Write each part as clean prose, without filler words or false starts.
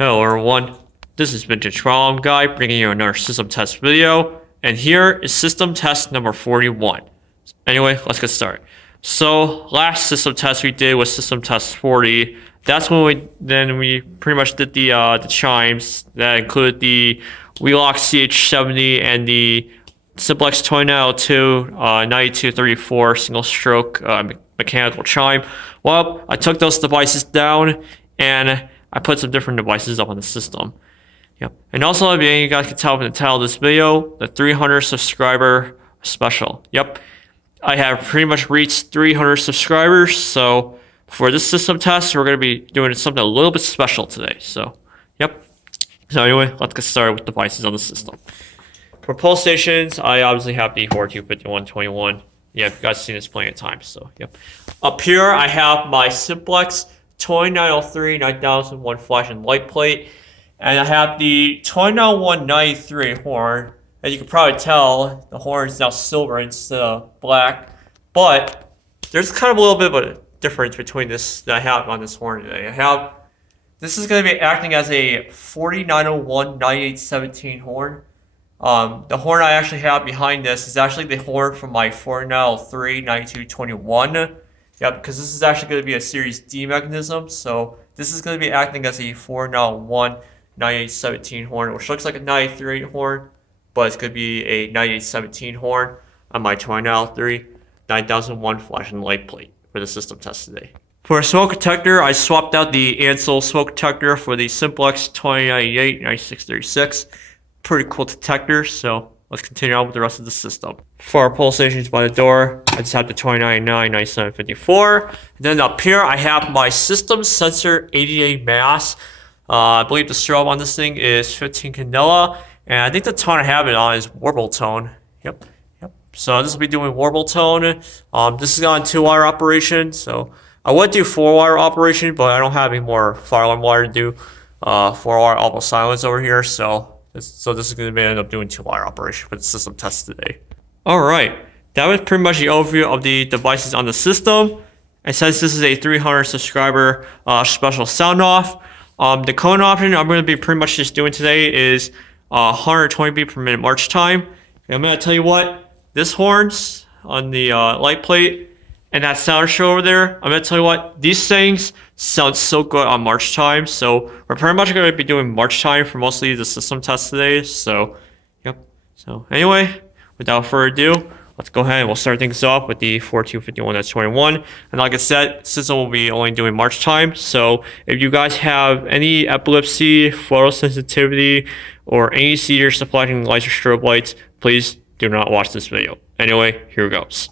Hello everyone, this is Vintage Problem Guy bringing you another system test video, and here is system test number 41. Anyway, let's get started. So last system test we did was system test 40. That's when we pretty much did the chimes that included the Wheelock CH70 and the simplex 2902 9234 single stroke mechanical chime. Well, I took those devices down and I put some different devices up on the system. Yep. And also, if you guys can tell from the title of this video, the 300 subscriber special. Yep. I have pretty much reached 300 subscribers, so for this system test, we're going to be doing something a little bit special today. So, yep. So anyway, let's get started with devices on the system. For pulse stations, I obviously have the 425121. Yeah, you guys seen this plenty of times, so yep. Up here, I have my simplex 2903 9001 flash and light plate, and I have the 290193 horn. As you can probably tell, the horn is now silver instead of black, but there's kind of a little bit of a difference between this that I have on this horn today. This is going to be acting as a 4901 9817 horn. The horn I actually have behind this is actually the horn from my 4903 9221. Yeah, because this is actually going to be a Series D mechanism, so this is going to be acting as a 4901 9817 horn, which looks like a 938 horn, but it's going to be a 9817 horn on my 2903 9001 flash and light plate for the system test today. For a smoke detector, I swapped out the Ansel smoke detector for the simplex 2098 9636. Pretty cool detector, so let's continue on with the rest of the system. For our pulse stations by the door, I just have the 299 9754. And then up here, I have my system sensor 88 mass. I believe the strobe on this thing is 15 candela, and I think the tone I have it on is warble tone. Yep. So this will be doing warble tone. This is on 2-wire operation, so I would do 4-wire operation, but I don't have any more fire alarm wire to do 4-wire audible silence over here, so this is going to end up doing 2-wire operation for the system test today. Alright, that was pretty much the overview of the devices on the system. And since this is a 300 subscriber special sound off, the cone option I'm going to be pretty much just doing today is 120 beat per minute march time. And I'm going to tell you what, this horns on the light plate and that sound show over there, I'm going to tell you what, these things sound so good on march time. So we're pretty much going to be doing march time for mostly the system test today. So, yep. So anyway, without further ado, let's go ahead and we'll start things off with the 4251-21. And like I said, system will be only doing march time. So if you guys have any epilepsy, photosensitivity, or any seizures deflecting lights or strobe lights, please do not watch this video. Anyway, here goes.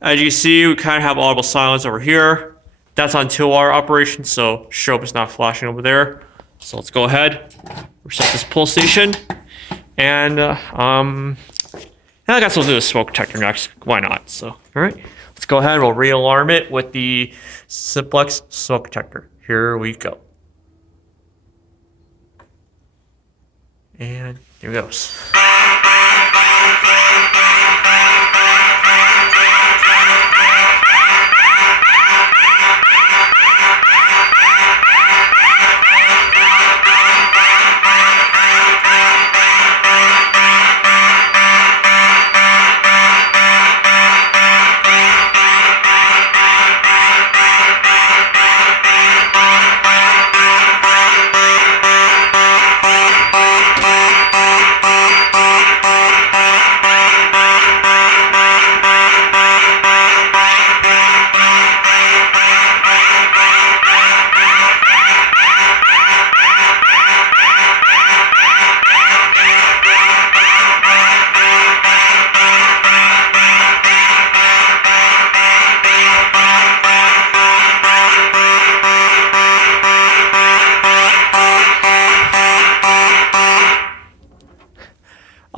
As you see, we kind of have audible silence over here. That's on 2-wire operation, so strobe is not flashing over there. So let's go ahead, reset this pulse station, and I guess we'll do the smoke detector next. Why not? So, all right, let's go ahead. We'll re-alarm it with the simplex smoke detector. Here we go, and here it goes.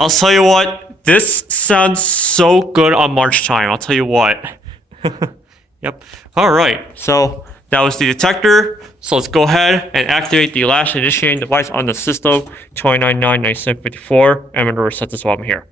I'll tell you what, this sounds so good on March time. I'll tell you what. Yep. All right. So that was the detector. So let's go ahead and activate the last initiating device on the system, 2999754. I'm going to reset this while I'm here.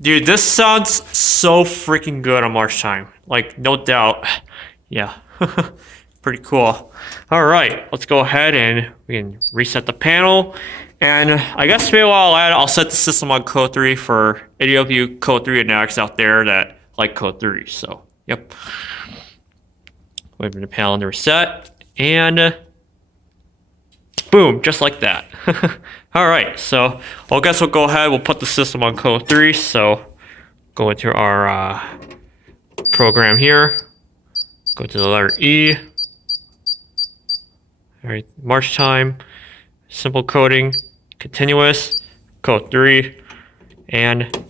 Dude, this sounds so freaking good on March time. Like, no doubt. Yeah. Pretty cool. All right, let's go ahead and we can reset the panel. And I guess maybe while I'll set the system on code 3 for any of you code 3 fanatics out there that like code 3. So, yep. Wait for the panel to reset. And boom, just like that. All right, so I guess we'll go ahead. We'll put the system on code 3. So go into our program here. Go to the letter E. All right, March time, simple coding, continuous, code 3, and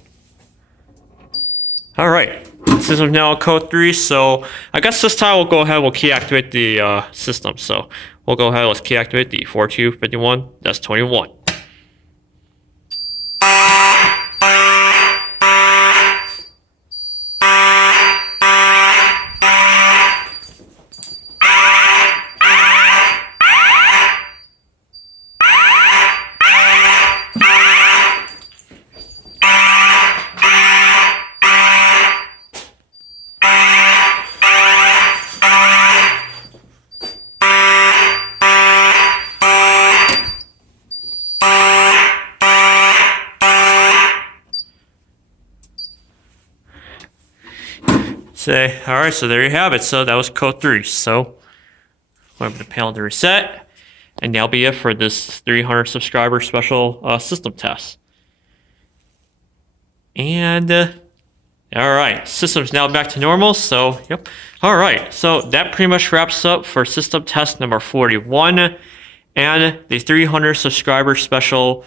all right. System's now code 3. So I guess this time we'll go ahead. We'll key activate the system. So we'll go ahead. Let's key activate the 4251. That's 21. All right, so there you have it. So that was code 3. So wait for the panel to reset, and that'll be it for this 300 subscriber special system test. And all right, system's now back to normal. So yep. All right, so that pretty much wraps up for system test number 41 and the 300 subscriber special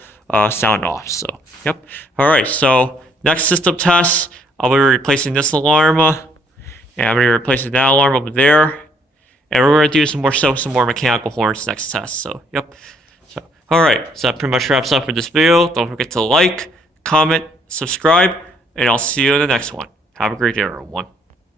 sound off. So yep. All right, so next system test, I'll be replacing this alarm. And I'm going to be replacing that alarm over there. And we're going to do some more mechanical horns next test. So, yep. So, all right. So that pretty much wraps up for this video. Don't forget to like, comment, subscribe, and I'll see you in the next one. Have a great day, everyone.